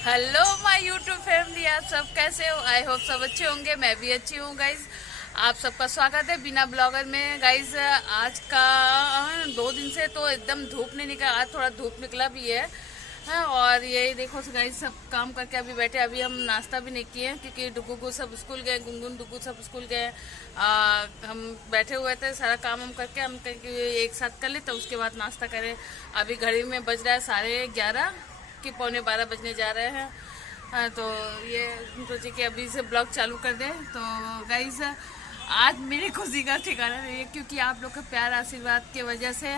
Hello my YouTube family, आप सब कैसे हो? आई होप सब अच्छे होंगे। मैं भी अच्छी हूँ गाइज। आप सबका स्वागत है बिना ब्लॉगर में। गाइज आज का 2 दिन से तो एकदम धूप नहीं निकला, आज थोड़ा धूप निकला भी है। और यही देखो गाइज, सब काम करके अभी बैठे। अभी हम नाश्ता भी नहीं किए क्योंकि डुगू सब स्कूल गए, गुनगुन डुगू सब स्कूल गए। हम बैठे हुए थे, सारा काम हम करके हम एक साथ कर ले तो उसके बाद नाश्ता करें। अभी घड़ी में बज रहा है 11:30 कि 11:45 बजने जा रहे हैं। तो ये सोचे कि अभी से ब्लॉग चालू कर दें। तो गाइस आज मेरी खुशी का ठिकाना नहीं है क्योंकि आप लोग का प्यार आशीर्वाद की वजह से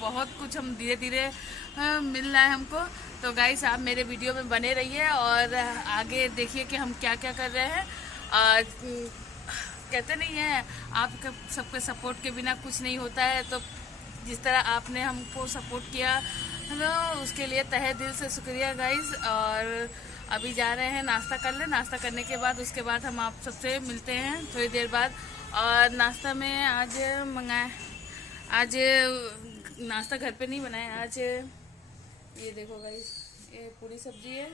बहुत कुछ हम धीरे धीरे मिल रहा है हमको। तो गाइस आप मेरे वीडियो में बने रहिए और आगे देखिए कि हम क्या क्या कर रहे हैं। कहते नहीं है, आपके सबके सपोर्ट के बिना कुछ नहीं होता है। तो जिस तरह आपने हमको सपोर्ट किया तो उसके लिए तहे दिल से शुक्रिया गाइस। और अभी जा रहे हैं नाश्ता कर ले। नाश्ता करने के बाद उसके बाद हम आप सबसे मिलते हैं थोड़ी देर बाद। और नाश्ता में आज मंगाए, आज नाश्ता घर पे नहीं बनाया। आज ये देखो गाइस, ये पूरी सब्जी है,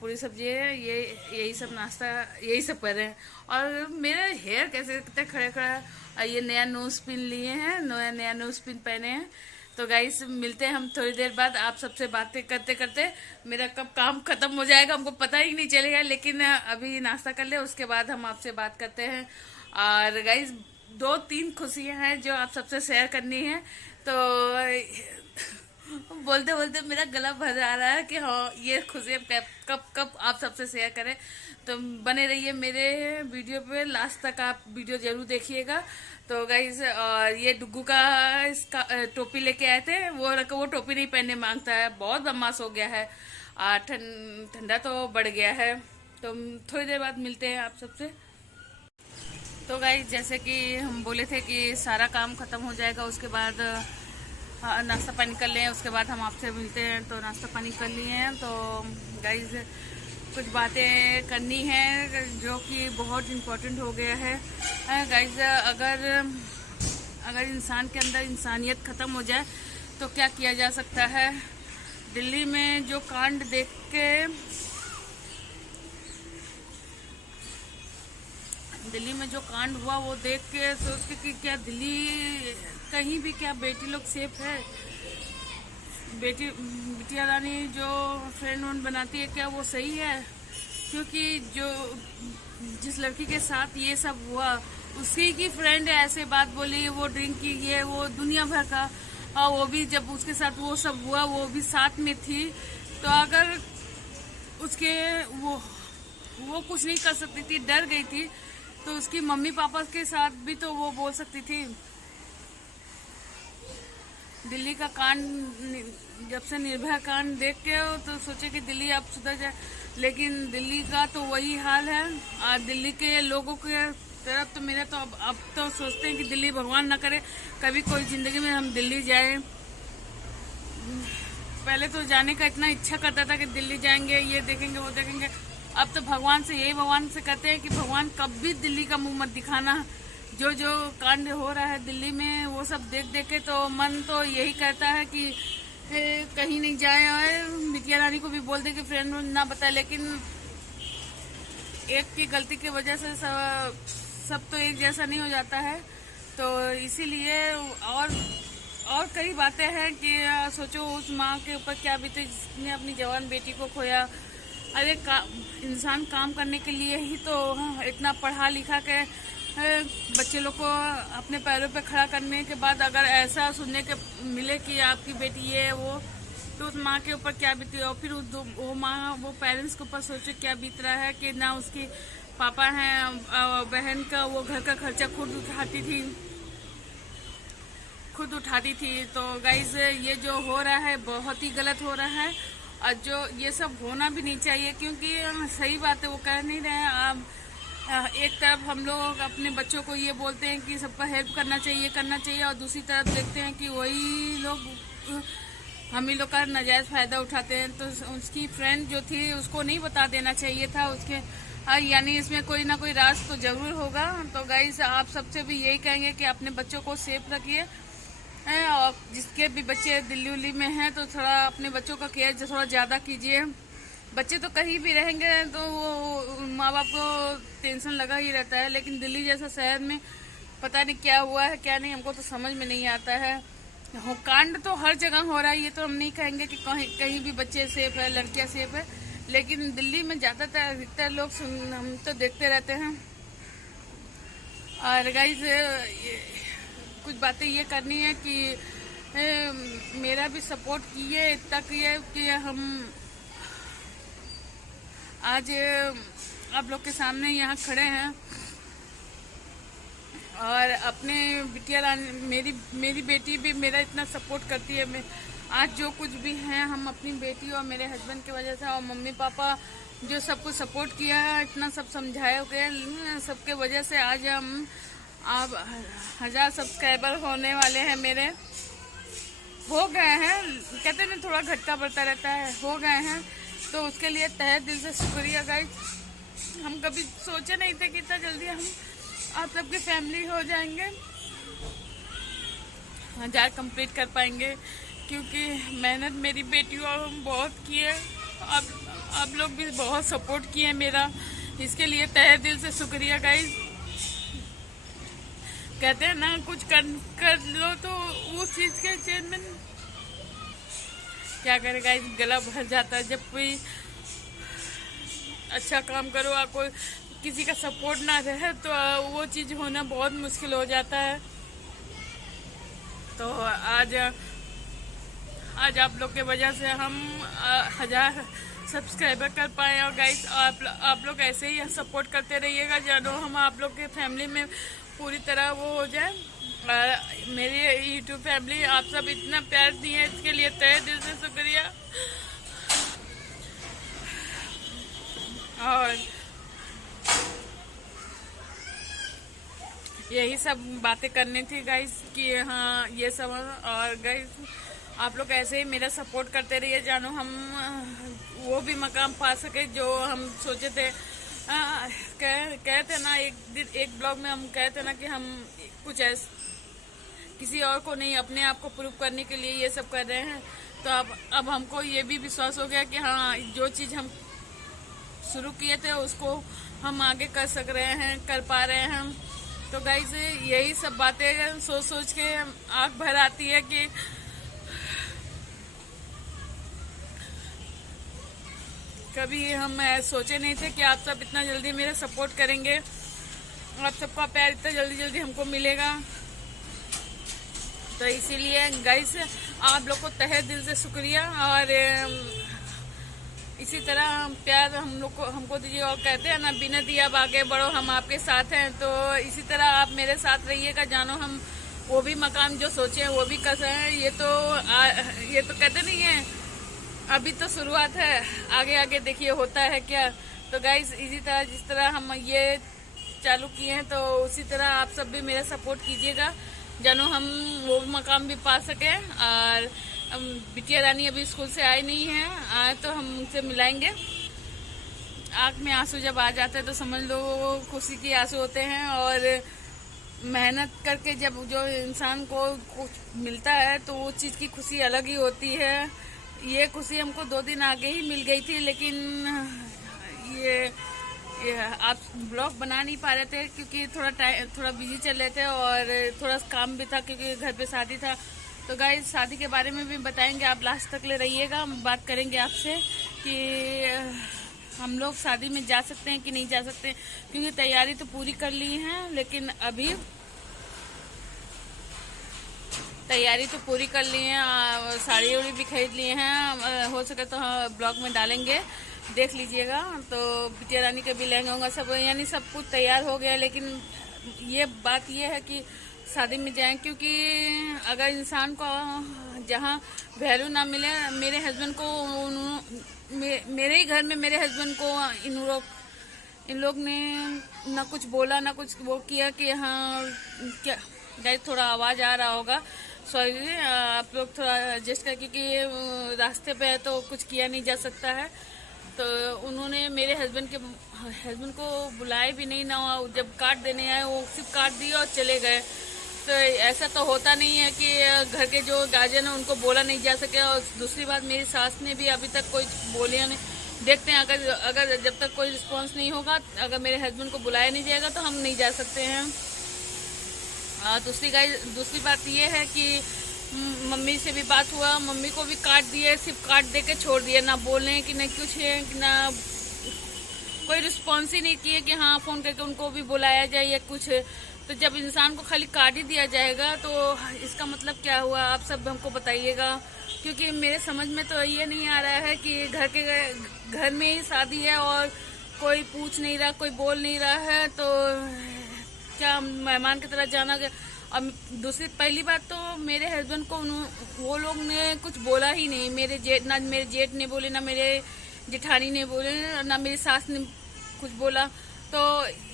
पूरी सब्जी है। ये यही सब नाश्ता, यही सब कर रहे हैं। और मेरा हेयर कैसे कितने खड़े खड़ा है। और ये नया नोज पिन लिए हैं, नया नोज पिन पहने हैं। तो गाइस मिलते हैं हम थोड़ी देर बाद। आप सबसे बातें करते करते मेरा कब काम खत्म हो जाएगा हमको पता ही नहीं चलेगा। लेकिन अभी नाश्ता कर ले, उसके बाद हम आपसे बात करते हैं। और गाइस 2-3 खुशियां हैं जो आप सबसे शेयर करनी है। तो बोलते बोलते मेरा गला भर आ रहा है कि हाँ ये खुशी कब कब कब आप सबसे शेयर करें। तो बने रहिए मेरे वीडियो पे, लास्ट तक आप वीडियो जरूर देखिएगा। तो गाइस और ये डुग्गू का इसका टोपी लेके आए थे, वो टोपी नहीं पहनने मांगता है, बहुत बदमाश हो गया है। ठंडा तो बढ़ गया है। तो थोड़ी देर बाद मिलते हैं आप सबसे। तो गाइस जैसे कि हम बोले थे कि सारा काम खत्म हो जाएगा उसके बाद नाश्ता पानी कर लें, उसके बाद हम आपसे मिलते हैं। तो नाश्ता पानी कर लिए हैं। तो गाइज कुछ बातें करनी है जो कि बहुत इम्पोर्टेंट हो गया है। गाइज अगर इंसान के अंदर इंसानियत ख़त्म हो जाए तो क्या किया जा सकता है। दिल्ली में जो कांड देख के, दिल्ली में जो कांड हुआ वो देख के सोच के कि क्या दिल्ली कहीं भी क्या बेटी लोग सेफ है। बिटिया रानी जो फ्रेंड वोन बनाती है क्या वो सही है? क्योंकि जो जिस लड़की के साथ ये सब हुआ उसी की फ्रेंड ऐसे बात बोली, वो ड्रिंक की, ये वो दुनिया भर का। और वो भी जब उसके साथ वो सब हुआ वो भी साथ में थी। तो अगर उसके वो कुछ नहीं कर सकती थी, डर गई थी, तो उसकी मम्मी पापा के साथ भी तो वो बोल सकती थी। दिल्ली का कांड, जब से निर्भया कांड देख के तो सोचे कि दिल्ली अब सुधर जाए, लेकिन दिल्ली का तो वही हाल है। और दिल्ली के लोगों के तरफ तो मेरा तो अब तो सोचते हैं कि दिल्ली भगवान ना करे कभी कोई जिंदगी में हम दिल्ली जाए। पहले तो जाने का इतना इच्छा करता था कि दिल्ली जाएंगे, ये देखेंगे वो देखेंगे। अब तो भगवान से कहते हैं कि भगवान कब भी दिल्ली का मुंह मत दिखाना। जो जो कांड हो रहा है दिल्ली में वो सब देख देख के तो मन तो यही कहता है कि कहीं नहीं जाए। और बिटिया रानी को भी बोल दे कि फ्रेंड ना बताए, लेकिन एक की गलती की वजह से सब तो एक जैसा नहीं हो जाता है। तो इसीलिए और कई बातें हैं कि सोचो उस माँ के ऊपर क्या बीते जिसने अपनी जवान बेटी को खोया। अरे इंसान काम करने के लिए ही तो इतना पढ़ा लिखा के बच्चे लोग को अपने पैरों पे खड़ा करने के बाद अगर ऐसा सुनने के मिले कि आपकी बेटी ये वो, तो उस माँ के ऊपर क्या बीती। और फिर वो माँ, वो पेरेंट्स के ऊपर सोचे क्या बीत रहा है कि ना उसकी पापा हैं, बहन का वो घर का खर्चा खुद उठाती थी। तो गाइज ये जो हो रहा है बहुत ही गलत हो रहा है। और जो ये सब होना भी नहीं चाहिए क्योंकि सही बात है, वो कह नहीं रहे हैं आप। एक तरफ हम लोग अपने बच्चों को ये बोलते हैं कि सबका हेल्प करना चाहिए और दूसरी तरफ देखते हैं कि वही लोग हम ही लोग का नाजायज़ फ़ायदा उठाते हैं। तो उसकी फ्रेंड जो थी उसको नहीं बता देना चाहिए था उसके, यानी इसमें कोई ना कोई राज तो ज़रूर होगा। तो गाइस आप सबसे भी यही कहेंगे कि अपने बच्चों को सेफ रखिए। और जिस जिसके भी बच्चे दिल्ली उल्ली में हैं तो थोड़ा अपने बच्चों का केयर थोड़ा ज़्यादा कीजिए। बच्चे तो कहीं भी रहेंगे तो वो माँ बाप को टेंशन लगा ही रहता है, लेकिन दिल्ली जैसा शहर में पता नहीं क्या हुआ है क्या नहीं, हमको तो समझ में नहीं आता है। कांड तो हर जगह हो रहा है, ये तो हम नहीं कहेंगे कि कहीं कहीं भी बच्चे सेफ है, लड़कियां सेफ है, लेकिन दिल्ली में ज़्यादातर अधिकतर लोग हम तो देखते रहते हैं। और गाइस कुछ बातें ये करनी है कि मेरा भी सपोर्ट किए, इतना किए कि हम आज आप लोग के सामने यहाँ खड़े हैं और अपने बिटिया रानी मेरी बेटी भी मेरा इतना सपोर्ट करती है। मैं आज जो कुछ भी है हम अपनी बेटी और मेरे हस्बैंड की वजह से, और मम्मी पापा जो सब कुछ सपोर्ट किया है, इतना सब समझाया गया, सबके वजह से आज हम अब 1000 सब्सक्राइबर होने वाले हैं। मेरे हो गए हैं, कहते हैं थोड़ा घटता बढ़ता रहता है, हो गए हैं, तो उसके लिए तहे दिल से शुक्रिया गाइस। हम कभी सोचे नहीं थे कि इतना जल्दी हम आप सबकी फैमिली हो जाएंगे, 1000 कंप्लीट कर पाएंगे, क्योंकि मेहनत मेरी बेटियों बहुत की है। आप लोग भी बहुत सपोर्ट किए मेरा, इसके लिए तहे दिल से शुक्रिया गाइस। कहते हैं ना कुछ कर लो तो उस चीज़ के चेन में क्या करे गाइस, गला भर जाता है जब कोई अच्छा काम करो और कोई किसी का सपोर्ट ना रहे तो वो चीज़ होना बहुत मुश्किल हो जाता है। तो आज आप लोग के वजह से हम 1000 सब्सक्राइबर कर पाए। और गाइस आप लोग ऐसे ही सपोर्ट करते रहिएगा, जानो हम आप लोग के फैमिली में पूरी तरह वो हो जाए। मेरी यूट्यूब फैमिली आप सब इतना प्यार दिए, इसके लिए तहे दिल से शुक्रिया। और यही सब बातें करनी थी गाइस कि हाँ ये सब। और गाइस आप लोग ऐसे ही मेरा सपोर्ट करते रहिए, जानो हम वो भी मकाम पा सके जो हम सोचे थे। कहते ना एक ब्लॉग में हम कहते ना कि हम कुछ ऐसे किसी और को नहीं, अपने आप को प्रूव करने के लिए ये सब कर रहे हैं। तो अब हमको ये भी विश्वास हो गया कि हाँ जो चीज़ हम शुरू किए थे उसको हम आगे कर सक रहे हैं, कर पा रहे हैं हम। तो गाइस यही सब बातें सोच के आँख भर आती है कि कभी हम सोचे नहीं थे कि आप सब इतना जल्दी मेरा सपोर्ट करेंगे, आप सबका प्यार इतना जल्दी हमको मिलेगा। तो इसीलिए गाइस आप लोग को तहे दिल से शुक्रिया, और इसी तरह प्यार हमको दीजिए। और कहते हैं ना बिना दिया अब आगे बढ़ो, हम आपके साथ हैं, तो इसी तरह आप मेरे साथ रहिएगा, जानो हम वो भी मकाम जो सोचे हैं वो भी कर रहे हैं। ये तो कहते नहीं है, अभी तो शुरुआत है, आगे आगे देखिए होता है क्या। तो गाइस इसी तरह जिस तरह हम ये चालू किए हैं तो उसी तरह आप सब भी मेरा सपोर्ट कीजिएगा, जानो हम वो मकाम भी पा सके। और बिटिया रानी अभी स्कूल से आई नहीं है, आए तो हम उनसे मिलाएंगे। आँख में आंसू जब आ जाते हैं तो समझ लो वो खुशी की आंसू होते हैं। और मेहनत करके जब जो इंसान को कुछ मिलता है तो वो चीज़ की खुशी अलग ही होती है। ये खुशी हमको 2 दिन आगे ही मिल गई थी, लेकिन ये आप ब्लॉग बना नहीं पा रहे थे क्योंकि थोड़ा बिजी चल रहे थे और थोड़ा काम भी था क्योंकि घर पे शादी था। तो गाइस शादी के बारे में भी बताएंगे, आप लास्ट तक ले रहिएगा। हम बात करेंगे आपसे कि हम लोग शादी में जा सकते हैं कि नहीं जा सकते, क्योंकि तैयारी तो पूरी कर ली है, लेकिन अभी तैयारी तो पूरी कर ली है, साड़ी उड़ी भी खरीद लिए हैं। हो सके तो ब्लॉग में डालेंगे, देख लीजिएगा। तो बिटिया रानी के भी लहंगा होगा सब, यानी सब कुछ तैयार हो गया। लेकिन ये बात ये है कि शादी में जाएं, क्योंकि अगर इंसान को जहाँ वैल्यू ना मिले, मेरे हस्बैंड को मेरे ही घर में मेरे हस्बैंड को इन लोग ने ना कुछ बोला ना कुछ वो किया कि हाँ क्या गाइस थोड़ा आवाज़ आ रहा होगा, सॉरी आप लोग थोड़ा एडजस्ट कर, क्योंकि रास्ते पे है तो कुछ किया नहीं जा सकता है। तो उन्होंने मेरे हस्बैंड को बुलाए भी नहीं ना, जब कार्ड देने आए वो सिर्फ कार्ड दिए और चले गए। तो ऐसा तो होता नहीं है कि घर के जो गार्जियन है उनको बोला नहीं जा सके। और दूसरी बात, मेरी सास ने भी अभी तक कोई बोलिया नहीं। देखते हैं, अगर अगर जब तक कोई रिस्पांस नहीं होगा, अगर मेरे हस्बैंड को बुलाया नहीं जाएगा तो हम नहीं जा सकते हैं। दूसरी बात ये है कि मम्मी से भी बात हुआ, मम्मी को भी काट दिए, सिर्फ काट दे के छोड़ दिए, ना बोलने कि ना कुछ है कि ना कोई रिस्पॉन्स ही नहीं किए कि हाँ फ़ोन करके उनको भी बुलाया जाए या कुछ। तो जब इंसान को खाली काट ही दिया जाएगा तो इसका मतलब क्या हुआ, आप सब हमको बताइएगा। क्योंकि मेरे समझ में तो ये नहीं आ रहा है कि घर में ही शादी है और कोई पूछ नहीं रहा, कोई बोल नहीं रहा है, तो क्या मेहमान की तरह जाना गया। और पहली बात तो मेरे हस्बैंड को वो लोग ने कुछ बोला ही नहीं। ना मेरे जेठ ने बोले, ना मेरे जेठानी ने बोले, ना मेरी सास ने कुछ बोला। तो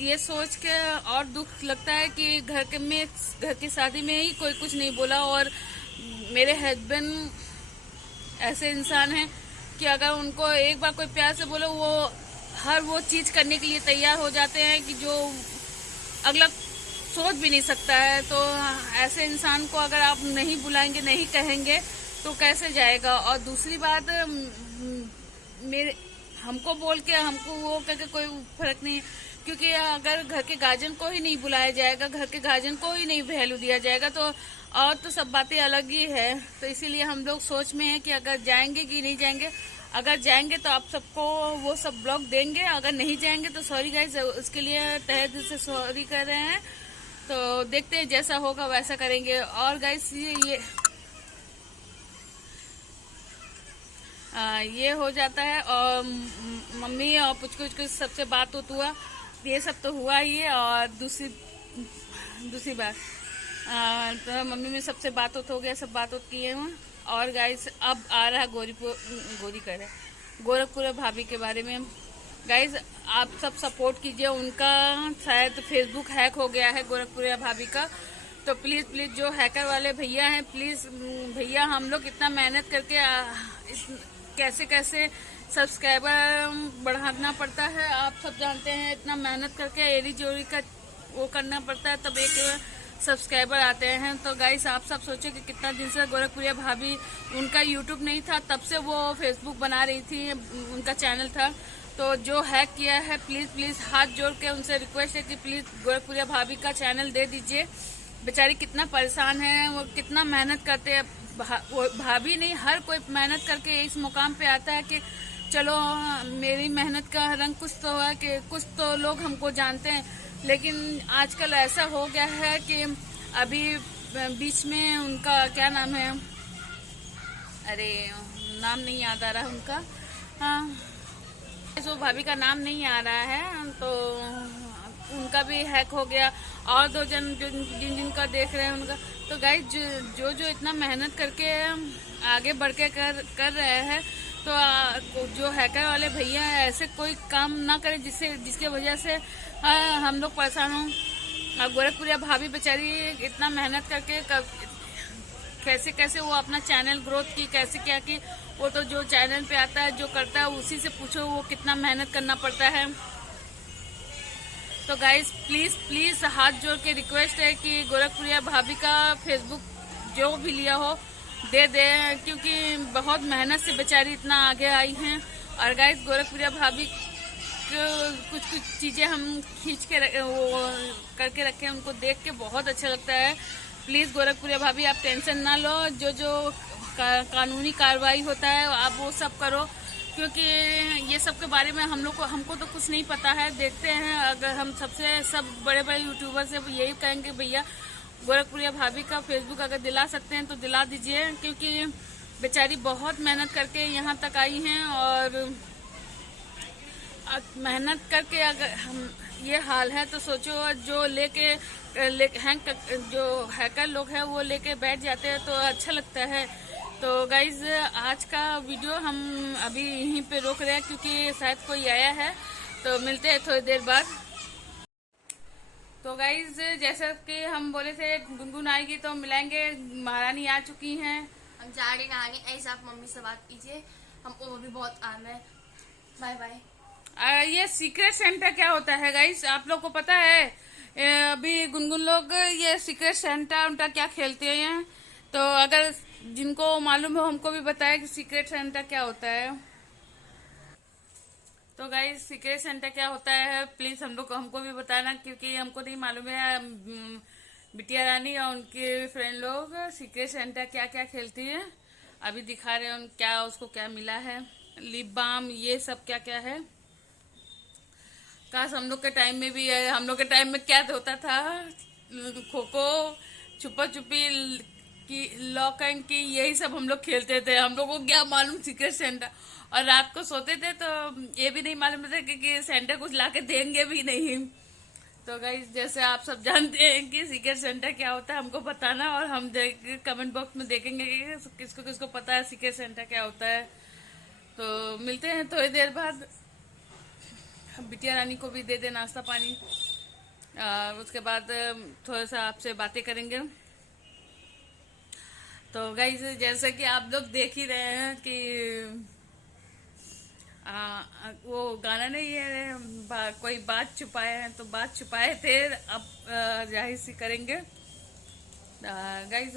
ये सोच के और दुख लगता है कि घर की शादी में ही कोई कुछ नहीं बोला। और मेरे हस्बैंड ऐसे इंसान हैं कि अगर उनको एक बार कोई प्यार से बोले, वो चीज़ करने के लिए तैयार हो जाते हैं कि जो अगला सोच भी नहीं सकता है। तो ऐसे इंसान को अगर आप नहीं बुलाएंगे, नहीं कहेंगे तो कैसे जाएगा। और दूसरी बात, हमको बोल के हमको वो करके कोई फर्क नहीं है, क्योंकि अगर घर के गार्जियन को ही नहीं बुलाया जाएगा, घर के गार्जियन को ही नहीं वैल्यू दिया जाएगा, तो और तो सब बातें अलग ही है। तो इसीलिए हम लोग सोच में हैं कि अगर जाएंगे कि नहीं जाएंगे। अगर जाएंगे तो आप सबको वो सब ब्लॉग देंगे, अगर नहीं जाएंगे तो सॉरी गाइस, उसके लिए तहे दिल से सॉरी कर रहे हैं। तो देखते हैं, जैसा होगा वैसा करेंगे। और गाइस ये हो जाता है। और मम्मी और कुछ सबसे बात हुआ, ये सब तो हुआ ही है। और दूसरी बात, तो मम्मी में सबसे बात हो गया, सब बात की है वहाँ। और गाइस अब आ रहा है गोरखपुर भाभी के बारे में। गाइस आप सब सपोर्ट कीजिए, उनका शायद फेसबुक हैक हो गया है गोरखपुर भाभी का। तो प्लीज़ जो हैकर वाले भैया हैं, प्लीज़ भैया, हम लोग इतना मेहनत करके कैसे सब्सक्राइबर बढ़ाना पड़ता है, आप सब जानते हैं। इतना मेहनत करके एड़ी जोड़ी का वो करना पड़ता है, तब एक सब्सक्राइबर आते हैं। तो गाइस आप सब सोचे कि कितना दिन से गोरखपुरिया भाभी, उनका यूट्यूब नहीं था, तब से वो फेसबुक बना रही थी, उनका चैनल था। तो जो हैक किया है, प्लीज़ हाथ जोड़ के उनसे रिक्वेस्ट है कि प्लीज़ गोरखपुरिया भाभी का चैनल दे दीजिए। बेचारी कितना परेशान है, वो कितना मेहनत करते हैं। वो भाभी नहीं, हर कोई मेहनत करके इस मुकाम पे आता है कि चलो मेरी मेहनत का रंग कुछ तो है, कि कुछ तो लोग हमको जानते हैं। लेकिन आजकल ऐसा हो गया है कि अभी बीच में उनका क्या नाम है, अरे नाम नहीं याद आ रहा उनका, हाँ, तो भाभी का नाम नहीं आ रहा है, तो उनका भी हैक हो गया। और दो जन जिनका देख रहे हैं उनका। तो गाइस जो इतना मेहनत करके आगे बढ़ के कर रहे हैं, तो जो हैकर वाले भैया ऐसे कोई काम ना करें जिसके वजह से हम लोग परेशान हों। गोरखपुरिया भाभी बेचारी इतना मेहनत करके कैसे वो अपना चैनल ग्रोथ की, कैसे क्या की, वो तो जो चैनल पे आता है, जो करता है, उसी से पूछो वो कितना मेहनत करना पड़ता है। तो गाइस प्लीज़ हाथ जोड़ के रिक्वेस्ट है कि गोरखपुरिया भाभी का फेसबुक जो भी लिया हो दे दे, क्योंकि बहुत मेहनत से बेचारी इतना आगे आई हैं। और गाइस गोरखपुरिया भाभी कुछ चीज़ें हम खींच के वो करके रखे हैं, उनको देख के बहुत अच्छा लगता है। प्लीज़ गोरखपुरिया भाभी आप टेंशन ना लो, जो कानूनी कार्रवाई होता है आप वो सब करो, क्योंकि ये सब के बारे में हमको तो कुछ नहीं पता है। देखते हैं, अगर हम सब बड़े यूट्यूबर से यही कहेंगे भैया गोरखपुरिया भाभी का फेसबुक अगर दिला सकते हैं तो दिला दीजिए, क्योंकि बेचारी बहुत मेहनत करके यहाँ तक आई हैं। और मेहनत करके अगर हम ये हाल है तो सोचो, जो जो हैकर लोग हैं वो लेके बैठ जाते हैं तो अच्छा लगता है। तो गाइज आज का वीडियो हम अभी यहीं पे रोक रहे हैं, क्योंकि शायद कोई आया है। तो मिलते हैं थोड़ी देर बाद। तो गाइज जैसा कि हम बोले थे गुनगुन आएगी तो मिलाएंगे, महारानी आ चुकी हैं। हम जा रहे नहाने, ऐसा आप मम्मी से बात कीजिए, हमको वो भी बहुत आना है। Bye bye. ये सीक्रेट सेंटा क्या होता है गाइज, आप लोग को पता है? अभी गुनगुन लोग ये सीक्रेट सेंटा उनका क्या खेलते हैं, तो अगर जिनको मालूम हो हमको भी बताया कि सीक्रेट सेंटा क्या होता है। तो गाइस सीक्रेट सेंटा क्या होता है प्लीज हमको भी बताना, क्योंकि हमको नहीं मालूम है। बिटिया रानी और उनके फ्रेंड लोग सीक्रेट सेंटा क्या क्या खेलती है, अभी दिखा रहे हैं क्या उसको क्या मिला है, लिप बाम ये सब क्या क्या है। काश हम लोग के टाइम में भी है। हम लोग के टाइम में क्या होता था, खो खो, छुपा छुपी की, लॉक एंड की, यही सब हम लोग खेलते थे। हम लोग को क्या मालूम सीक्रेट सेंटा, और रात को सोते थे तो ये भी नहीं मालूम था कि सेंटा कुछ लाके देंगे भी नहीं। तो गाइस जैसे आप सब जानते हैं कि सीक्रेट सेंटा क्या होता है हमको बताना, और हम कमेंट बॉक्स में देखेंगे कि किसको किसको पता है सीक्रेट सेंटा क्या होता है। तो मिलते हैं थोड़ी देर बाद। बिटिया रानी को भी दे दे नाश्ता पानी, उसके बाद थोड़ा सा आपसे बातें करेंगे। तो गाइस जैसे कि आप लोग देख ही रहे हैं कि वो गाना नहीं है, कोई बात छुपाए हैं तो बात छुपाए थे, अब जाहिर सी करेंगे। गाइस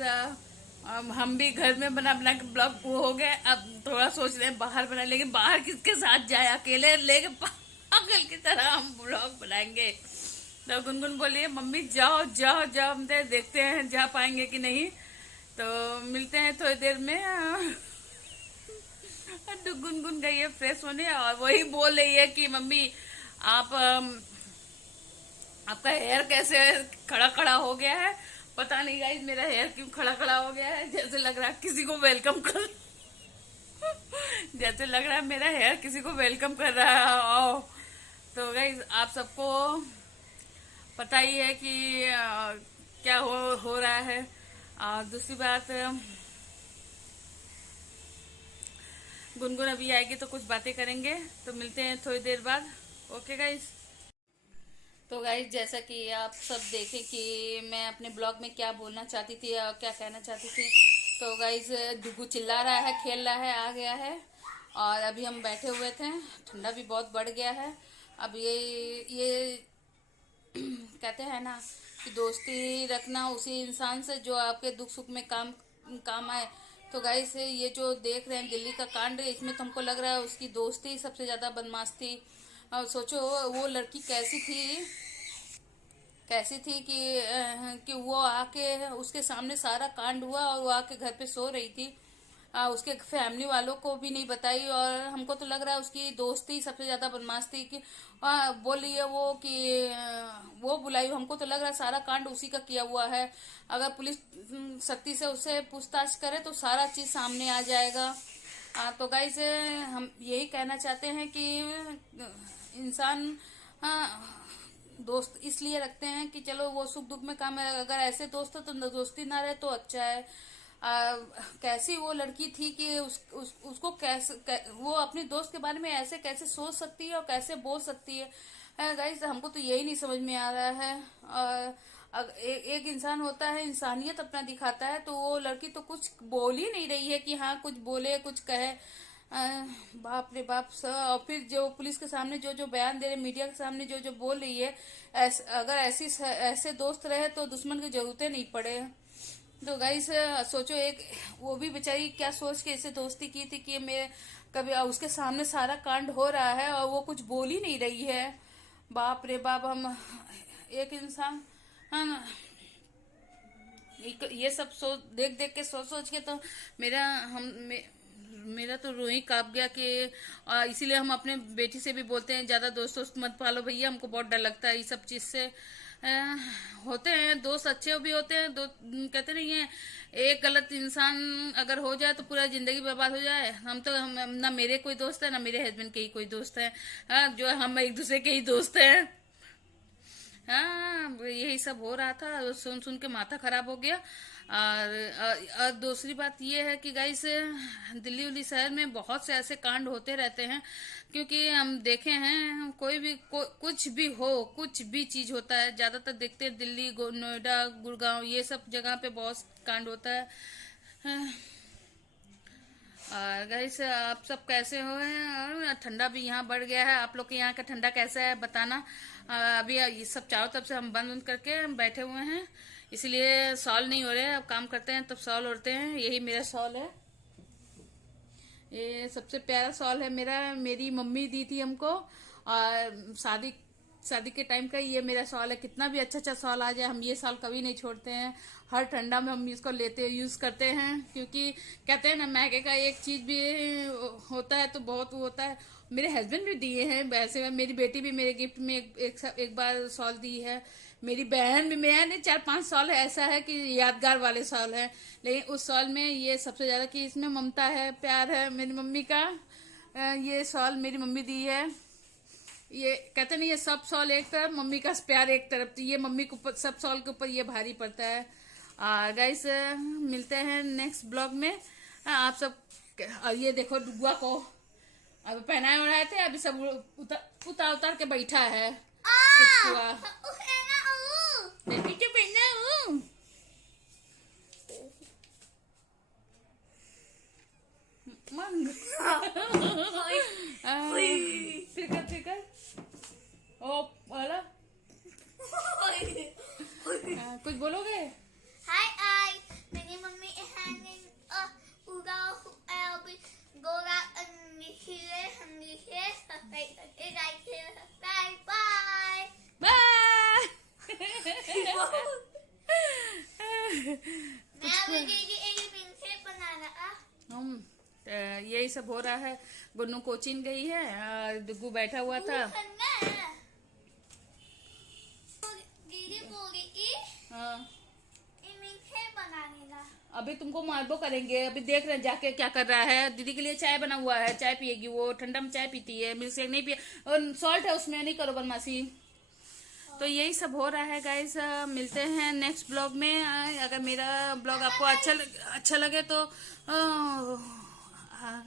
हम भी घर में बना बना के ब्लॉग वो हो गए, अब थोड़ा सोच रहे हैं बाहर बना, लेकिन बाहर किसके साथ जाए, अकेले लेके पागल की तरह हम ब्लॉग बनाएंगे। तो गुनगुन बोलिए मम्मी जाओ जाओ जाओ, हम देखते हैं जा पाएंगे कि नहीं। तो मिलते हैं थोड़ी देर में। गुनगुन गई है फ्रेश होने, और वही बोल रही है कि मम्मी आप आपका हेयर कैसे खड़ा खड़ा हो गया है। पता नहीं गाइस मेरा हेयर क्यों खड़ा खड़ा हो गया है, जैसे लग रहा है किसी को वेलकम कर जैसे लग रहा है मेरा हेयर किसी को वेलकम कर रहा है। आओ। तो गाइस आप सबको पता ही है कि क्या हो रहा है। और दूसरी बात, गुनगुन अभी आएगी तो कुछ बातें करेंगे, तो मिलते हैं थोड़ी देर बाद। Okay guys. तो गाइस जैसा कि आप सब देखें कि मैं अपने ब्लॉग में क्या बोलना चाहती थी और क्या कहना चाहती थी। तो गाइस डुगू चिल्ला रहा है, खेल रहा है, आ गया है, और अभी हम बैठे हुए थे, ठंडा भी बहुत बढ़ गया है। अब ये कहते हैं ना कि दोस्ती रखना उसी इंसान से जो आपके दुख सुख में काम आए। तो गाइस ये जो देख रहे हैं दिल्ली का कांड, इसमें तो हमको लग रहा है उसकी दोस्ती सबसे ज़्यादा बदमाश थी। और सोचो वो लड़की कैसी थी कि वो आके उसके सामने सारा कांड हुआ और वो आके घर पे सो रही थी, उसके फैमिली वालों को भी नहीं बताई। और हमको तो लग रहा है उसकी दोस्ती सबसे ज्यादा बदमाश थी कि बोल रही है वो कि वो बुलाई। हमको तो लग रहा है सारा कांड उसी का किया हुआ है। अगर पुलिस सख्ती से उससे पूछताछ करे तो सारा चीज सामने आ जाएगा। तो गाइस हम यही कहना चाहते हैं कि इंसान दोस्त इसलिए रखते हैं कि चलो वो सुख दुख में काम है। अगर ऐसे दोस्त हो तो दोस्ती ना रहे तो अच्छा है। कैसी वो लड़की थी कि उसको वो अपने दोस्त के बारे में ऐसे कैसे सोच सकती है और कैसे बोल सकती है। गाइस हमको तो यही नहीं समझ में आ रहा है। एक इंसान होता है, इंसानियत अपना दिखाता है, तो वो लड़की तो कुछ बोल ही नहीं रही है कि हाँ कुछ बोले कुछ कहे। बाप रे बाप और फिर जो पुलिस के सामने जो जो बयान दे रहे, मीडिया के सामने जो जो बोल रही है, अगर ऐसे दोस्त रहे तो दुश्मन की जरूरतें नहीं पड़े। तो गाइस सोचो, एक वो भी बेचारी क्या सोच के इसे दोस्ती की थी कि मेरे कभी उसके सामने सारा कांड हो रहा है और वो कुछ बोल ही नहीं रही है। बाप रे बाप। हम एक इंसान ये सब सोच देख देख के सोच के तो मेरा तो रूह ही कांप गया कि इसीलिए हम अपने बेटी से भी बोलते हैं ज्यादा दोस्त मत पालो भैया, हमको बहुत डर लगता है ये सब चीज से। होते हैं दोस्त अच्छे भी होते हैं, दो कहते नहीं है एक गलत इंसान अगर हो जाए तो पूरा जिंदगी बर्बाद हो जाए। हम ना मेरे कोई दोस्त है ना मेरे हस्बैंड के ही कोई दोस्त है। जो हम एक दूसरे के ही दोस्त हैं। हाँ यही सब हो रहा था, सुन सुन के माथा खराब हो गया। और दूसरी बात ये है कि गाइस दिल्ली उल्ली शहर में बहुत से ऐसे कांड होते रहते हैं, क्योंकि हम देखे हैं कुछ भी हो, कुछ भी चीज होता है, ज्यादातर देखते हैं दिल्ली नोएडा गुड़गांव ये सब जगह पे बहुत कांड होता है। और गाइस आप सब कैसे हो हैं? ठंडा भी यहाँ बढ़ गया है। आप लोग के यहाँ का ठंडा कैसा है बताना। अभी ये सब चारों तरफ से हम बंद करके हम बैठे हुए हैं, इसलिए सॉल नहीं हो रहे हैं। अब काम करते हैं तब सॉल ओढ़ते हैं। यही मेरा सॉल है, ये सबसे प्यारा सॉल है मेरा। मेरी मम्मी दी थी हमको, और शादी के टाइम का ये मेरा सॉल है। कितना भी अच्छा सॉल आ जाए, हम ये सॉल कभी नहीं छोड़ते हैं। हर ठंडा में हम इसको यूज करते हैं, क्योंकि कहते हैं ना, महंगे का एक चीज भी होता है तो बहुत वो होता है। मेरे हस्बैंड भी दिए हैं वैसे, मेरी बेटी भी मेरे गिफ्ट में एक बार सॉल दी है। मेरी बहन भी, मैंने 4-5 सॉल है, ऐसा है कि यादगार वाले सॉल है। लेकिन उस सॉल में ये सबसे ज्यादा कि इसमें ममता है, प्यार है मेरी मम्मी का। ये सॉल मेरी मम्मी दी है। ये कहते नहीं, ये सब सॉल एक तरफ, मम्मी का प्यार एक तरफ, तो ये मम्मी को सब सॉल के ऊपर ये भारी पड़ता है। गाइस मिलते हैं नेक्स्ट ब्लॉग में। आप सब, और ये देखो डुगुआ को अब पहनाए उड़ाए थे, अभी सब उतार के बैठा है। कुछ हुआ पीछे पहना हूँ। फिर ओ वाला कुछ बोलोगे? हाय मेरी मम्मी गोरा बाय बाय बाय। मैं अभी दीदी एक प्रिंसेस बनाना हम यही सब हो रहा है। गुन्नू कोचिंग गई है और डुगू बैठा हुआ था। दीदी बोली कि हाँ, बनाने का अभी तुमको मारबो करेंगे। अभी देख रहे हैं जाके क्या कर रहा है। दीदी के लिए चाय बना हुआ है, चाय पिएगी वो। ठंडा में चाय पीती है, मिल्क शेक नहीं पिए, और सॉल्ट है उसमें, नहीं करो बदमाशी। तो यही सब हो रहा है गाइस। मिलते हैं नेक्स्ट ब्लॉग में। अगर मेरा ब्लॉग आपको अच्छा लगे तो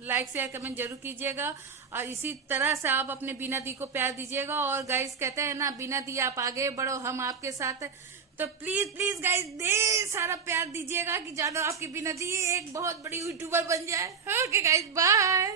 लाइक शेयर कमेंट जरूर कीजिएगा, और इसी तरह से आप अपने बीना दी को प्यार दीजिएगा। और गाइस कहते हैं ना, बिना दी आप आगे बढ़ो, हम आपके साथ है। तो प्लीज गाइस ढेर सारा प्यार दीजिएगा कि जानो आपकी बिना दी एक बहुत बड़ी यूट्यूबर बन जाए। Okay guys, bye.